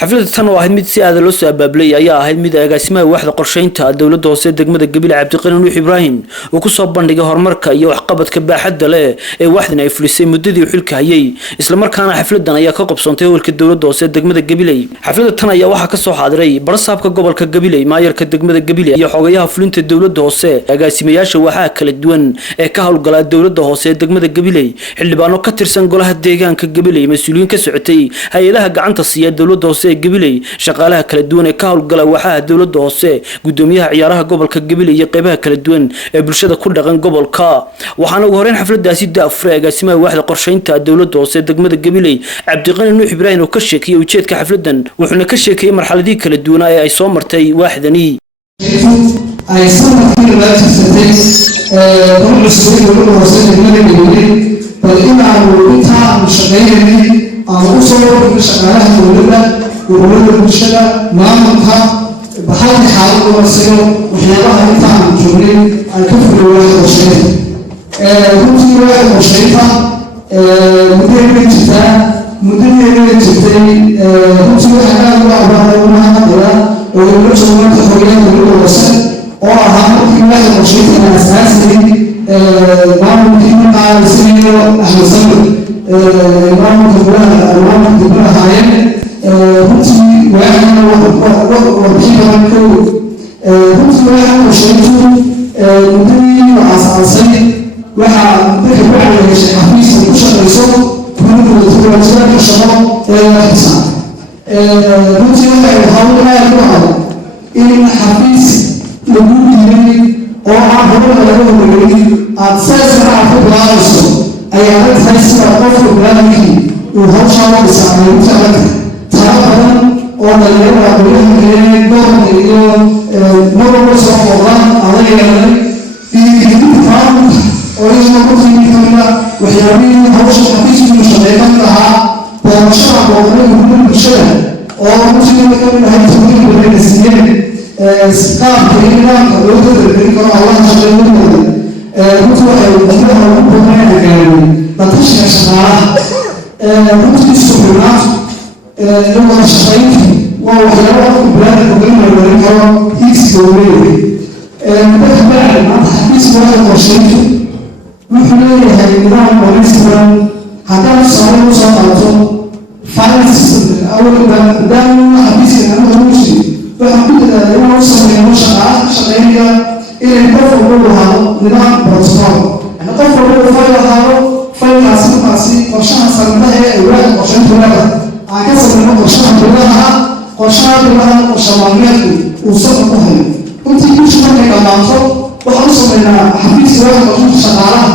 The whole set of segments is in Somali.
xafladda tan oo ahayd mid si aad loo soo abaabulay ayaa ahayd mid agaasimaha waaxda qorsheynta dawladda hoose degmada Gabiley Cabdiqani Nuux Ibrahim oo ku soo bandhigay horumarka iyo waxqabadka baaxadda leh ee waaxdan ay fulisay muddadii xilka hayay isla markaana xafladdan ayaa ka qabsoontay howlka dawladda hoose degmada Gabiley. xafladda tan ayaa waxa ka soo xaadiray barsaabka gobolka Gabiley, maayarka degmada Gabiley iyo xogayaha fulinta dawladda hoose, agaasimayaasha waaxaha kala duwan ee ka howlgala dawladda hoose degmada Gabiley, xildhibaano ka tirsan golaha deegaanka Gabiley, mas'uuliyiin ka socotay hay'adaha gacanta siiya dawladda hoose Gabiley, shaqaalaha kala duwan ee ka howlgala waaxaha dawladda hoose, gudoomiyaha ciyaaraha gobolka Gabiley iyo qaybaha kala duwan ee bulshada ku dhaqan gobolka. waxaana ugu horeen xafladdaasi daafray agaasimaha waaxda qorsheynta dawladda hoose degmada Gabiley Cabdiqani Nuux Ibrahim oo ka sheekay ujeedka xafladdan, wuxuuna ka sheekay marxaladii kala duwan ee ay soo martay waaxdani. ay sanadkii la tirsaday boqolkiiba dawladda hoose degmada Gabiley bal inaanu intaan shaqeynay aan u soo wada shaqaalaha dawladda ururada bulshada maamulka baxalka xaalad oo sayo waxyaabaha intaan joognay ay ka fuliyaan qorsheynta runtii waa qorsheynta muddada jirtay runtii waxaa aad u abaaday una hadlaya oo la joogta xogeynta dawladda hoose oo ahaa markii waaxda qorsheynta la asaasay maamulkii qaadaysiyo Axmed Samir maamulka degmada haayeen runtii waaxdana warbixin badan ka weyn runtii waaxda qorsheyntu muddadii la aasaasay waxaa dadka ku calaameysan xafiiska ku shaqeyso kuwaasirka shaqo ee waaxdiisa runtii waxay hawl aad u adag in xafiis lagu dhiibay oo aan hore laga hormarin aad sayska aad ku bilaabayso ayaa la tahay sida qofka bilaabkii uu hawshaa u dhisaanay u taagan talo badan oo dhalinyarada guryaha keenay gobolka iyo marwalba soo qodaan adayeelay iyo kadib faamulka oo iyagoo ku timi kamida waxyaabihii hawsha xafiisku shaqeynan lahaa boorashada booqanada gudda bulshada oo runtii ka mid ahayd tawriin badan siiyeen qaabka iyo nidaamka loo tadabari karo allaha shaqeynadooda runtii waxay degmada ugu badnaan gaaray la tashiga shaqaalaha runtii sugnaato iyo wada shaqeyntii waa waxyaaba qofka bilaada ogelin marin karo hiigsiga uu leeyahay dadka bacdi maanta xafiiska waaxda qorsheyntu wuxuu leeyahay nidaam dhammaystiran haddaan tusaale u soo qaato finance awalba maadaama xafiiska anaga ruushi waxaan ku dadaalay inaan u sameyno shaqaalaha ka shaqeynaya inay qof walba lahaado nidaam protocol qof walba fayl lahaado faylkaasi markaasi qorshaha sanadaha ee ay waaxda qorsheyntu leedahay aan ka sameyno qorshaha bilaha qorshe maalmeedku uu safar ku hayo runtii bulsha markay dhammaato waxaan u sameynaa xafiiska waaxda qorsheynta shaqaalaha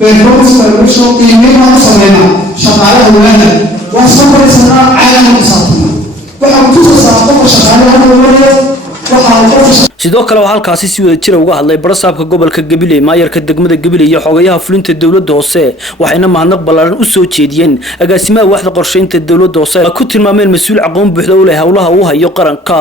performance evaluation qiimeyn aan u sameynaa shaqaalaha waaxda waa soo fadhiisanaa caalamka ku saabsan waxaan ku tusasaa qofka shaqaalaha hawlaya sidoo kale waxaa halkaasi si wada jira uga hadlay barsaabka gobolka Gabiley, maayarka degmada Gabiley iyo xogayaha fulinta dawladda hoose, waxayna mahadnaq ballaaran u soo jeediyeen agaasimaha waaxda qorsheynta dawladda hoose oo ku tilmaameen mas'uul aqoon buuxda u leh howlaha uu hayo qaranka.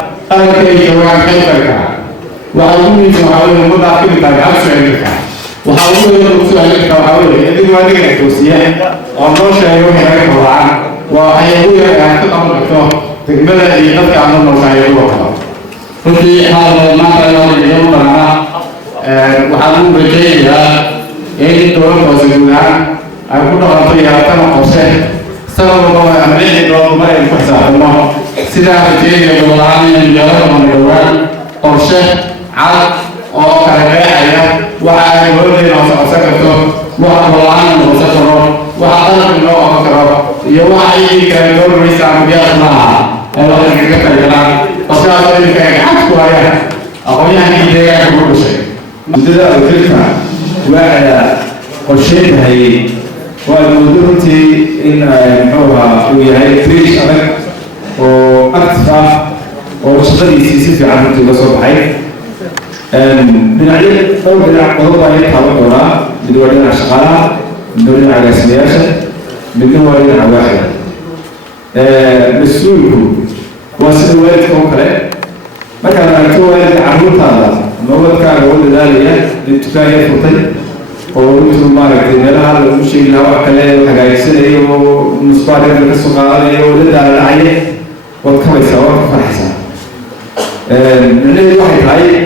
runtii xaalad maanta loo dhigo banana waxaan u rajaynayaa in dowladda hoose guud ahaan ay ku dhaqanto yaratana qorshe sabababa ama lixi doon mar ay ku xisaabtano sidaa rajaynaya gobolahaan inay yeelada mandhowaan qorshe cad oo kala qeexaya waxa ay dowladdeena hoose codsan karto waxa gobolahaan noqosan karo waxa qalabka loo qaban karo iyo waxa iyadii kale dowladaysa ama diyaar maaha ee waxay kaga talgalaan qorshahaas iminka ay gacanta ku hayaan aqoonyahankii deegaanka ugu dhashay muddada awgeedka waaxda qorsheynta hayay waa muddo runtii in muxuu ahaa uu yahay triish adag oo active ah oo shaqadiisii si fiican runtii uga soo baxay dhinacyo dhowr dhinac qodob baa laga taaban doonaa mid waa dhinaca shaqaalaha mid waa dhinaca agaasimayaasha midna waa dhinaca waaxda mas-uulku waa sida waalidka oo kale markaad aragto waalidka carruurtaada ama wadkaaga u dadaalaya mid dukaanya furtay oo intuu maaragtay meelaha lagu sheegi lahaa wax kale hagaajisanayo oo musbaarka ka soo qaadanayo oo la daala dhacaya وتكمل سواء فرحسا الذي واحد هاي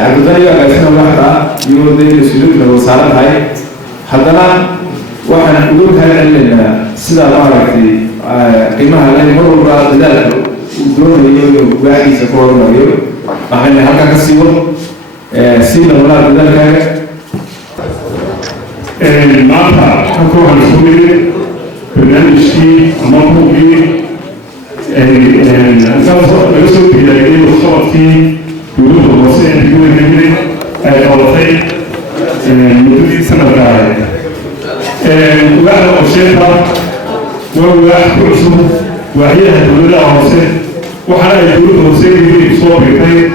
عبد الله يقول اسمه واحد يقول ذي السلوك لو صارت هاي حضنا واحد يقول هاي عندنا سلا ماركتي قيمها لا يمر بعد ذلك ودون يقول واحد يسافر ولا يقول أحنا هكذا كسيور سينا ولا ذلك المعطى حكوا عن سوري برنامج فيه أمامه فيه الأسود إلى جديد الخبط فيه يقولوا الوصية بيقولوا جديد الوصية مدة سنة بعد واحد أشياء وواحد كرسو وهي هتقول لها وصية وحنا يقولوا وصية يقولوا صوب يقول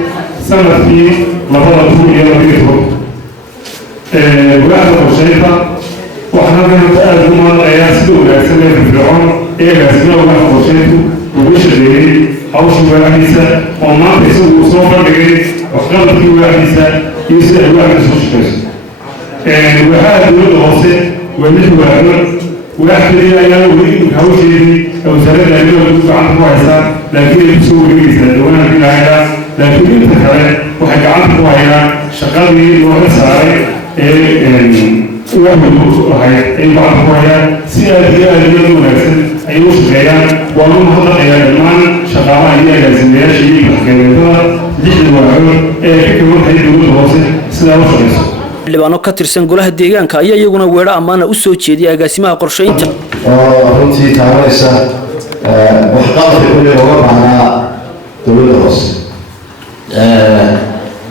سنة فيه لفظة طول يلا بيتهم واحد أشياء وحنا نتقابل مع الرئاسة والرئاسة في فرعون رئاسة واحد أشياء وبيش الليل حوش واحدة وما تسوي صوفا لغير وقال في واحدة يسأل واحد سوشكس وهذا دول الوصي ونحن واحد أيام وليد حوش يدي أو سنة أيام وليد عنده كويسة لكن يسوي جيزة وانا في العائلة لكن انت كمان واحد عنده كويسة شغال لي واحد ساعي وحي بعض كويسة سيادة أيام ونفسه أيوش غيان وأنهم هذا غيان المان شغالة هي لازم لها شيء بحكاية ليش الواحد كمان هي دول الوصي سلا وشرس xildhibaano ka tirsan golaha deegaanka ayaa iyaguna weerar ammaan u soo jeediyay agaasimaha qorsheynta runtii taabanaysa waxqabadka kulli looga baahnaa dowladda hoose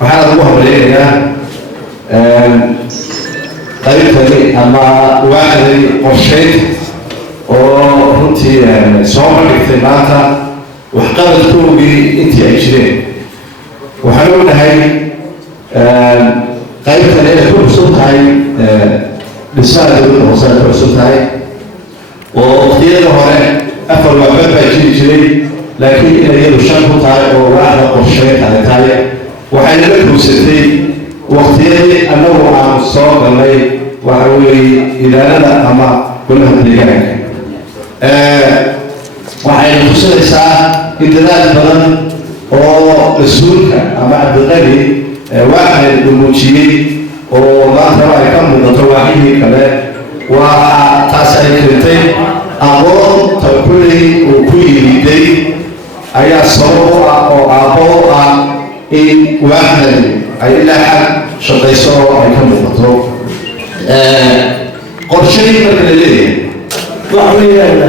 waxaana lagu hambaleynayaa qaybtani ama waaxdii qorsheynta oo runtii soo bandhigtay maanta waxqabadkoodii intii ay jireen waxaan ognahay qaybtan inay ku cusub tahay dhismaha dowladda hoose ay ku cusub tahay oo waqtiyada hore afar waaxood baa jiri jiray laakiin inay iyadu shan ku tahay oo waaxda qorsheynta ay tahay waxay naga guursatay waqtiyadii annagu aanu soo galnay waxa weeye ilaalada ama golaha deegaanka waxayna tusinaysaa in dadaal badan oo mas-uulka ama cabdiqali waaxay muujiyey oo maanta ay ka muuqato waaxihii kale waa taas ay keentay aqoonta kulley uu ku yimiday ayaa sabab u ah oo aabbo u ah in waaxdani ay ilaa xag shaqayso oo ay ka muuqato qorsheyn marka la leeyahay waxa weeyaan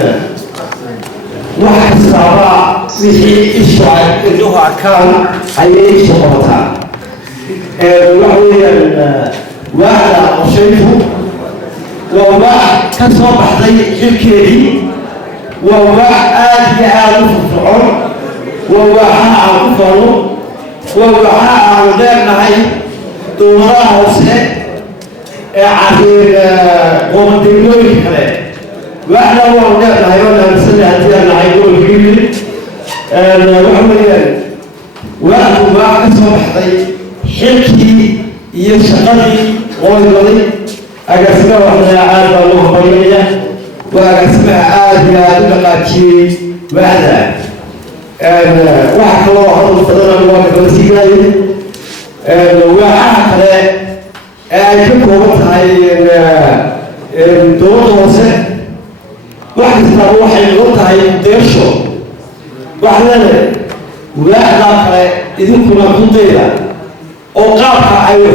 wax kastaaba wixii ishu ay indhuhu arkaan ayay ishu qabataa waxa weeyaan waaxda qorsheyntu waa waax ka soo baxday xilkeedii waa waax aad iyo aad u firfircoon waa waaxaha aan ku faano waa waaxaha aanu leenahay dowladaha hoose qoomadegmooyinka kale waaxda waanu leenahay oo naamisanay haddii aan nahay gobolka gibili waxa weeyaan waaxdu waax ka soo baxday xilkii iyo shaqadii oo imaday agaasimaha waxna aad baa loo hambalyeeya waa agaasimaha aad iyo aad u dhaqaajiyey waaxda waxa kaloo hadal badan waa kabalasiigaaye waaxaha kale ee ay ka kooban tahay dowladda hoose wax kastaaba waxay noqon tahay deesho waxdane waaxdaa kale idinkuna kudayda oo qaabka ay wax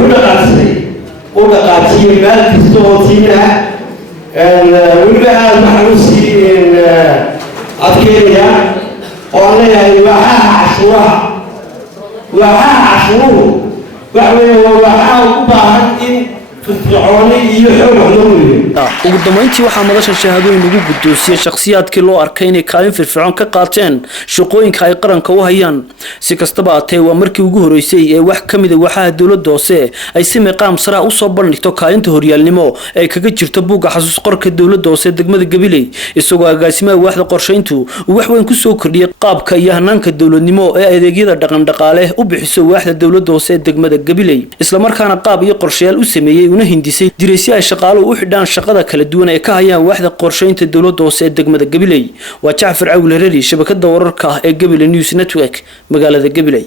u dhaqaajiyeen meel kasta oo tiina weliba aad waxaan u sii adkeynaya oo aan leeyahay waaxaha cashuuruhu waxa weeye waa waaxaha u baahan in firfircooni iyo xoog wax loo weliyo ugu dambeyntii waxaa madasha shahaadooyin lagu guddoonsiyey shakhsiyaadkii loo arkay inay kaalin firfircoon ka qaateen shaqooyinka ay qaranka u hayaan si kastaba aatee waa markii ugu horeysay ee wax ka mida waaxaha dowladda hoose ay si miqaam sare u soo bandhigto kaalinta horyaalnimo ee kaga jirta buugga xasuus qorka dowladda hoose degmada Gabiley isagoo agaasimaha waaxda qorsheyntu uu wax weyn ku soo kordhiyay qaabka iyo hanaanka dowladnimo ee adeegyada dhaqan dhaqaale u bixiso waaxda dowladda hoose degmada Gabiley isla markaana qaab iyo qorshayaal u sameeyay una hindisay diraysyo ay shaqaaluhu u xidhaan shaqada kala duwan ee ka hayaan waaxda qorsheynta dowladda hoose ee degmada Gabiley. waa Jacfar Cawil Hereri, shabakada wararka ee Gabiley News Network, magaalada Gabiley.